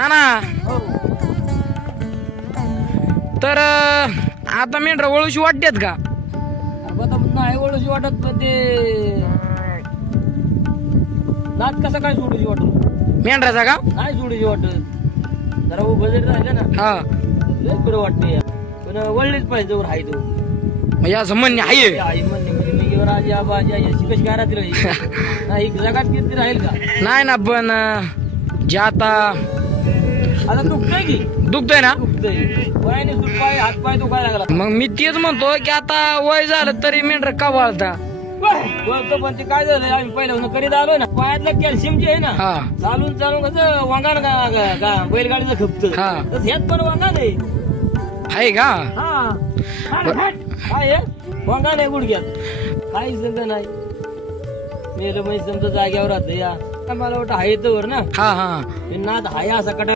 ना तर आता मेंढरा वळूशी वाटतात का? नाही ओळखी वाटत पण ते दात कसं काय सोडूची वाटत मेंढराचा का? नाही सोडूची वाटत जरा बजेट राहिलं ना हा लय बरं वाटते पण वळलीच पाहिजे जवळ हाय तो म्हणजे असं म्हणणे आहे. आई म्हणणे म्हणजे मी घेऊन आजी आबा आजी आई अशी कशी काय राहतील नाही जगात किती राहील का? नाही ना पण जे आता आता दुखतंय की दुखतंय ना दुखतंय पायाने पाय हात पाय दुखायला लागला मग मी तेच म्हणतो की आता वय झालं तरी मेंढर का वाळता? बोलतो पण ते काय झालंय आम्ही पहिल्यापासून करीत आलोय ना पायातलं कॅल्शियम जे आहे ना हा चालून चालून कसं वांगाण का बैलगाडीचं खपत हा. तसं ह्यात पण वांगाण आहे आहे का? हा काय आहे वांगाण आहे गुडघ्यात काही समजा नाही मेलं म्हणजे समजा जाग्यावर राहत या मला वाटतं हाय तर ना हा हा नाद हाय असा कटा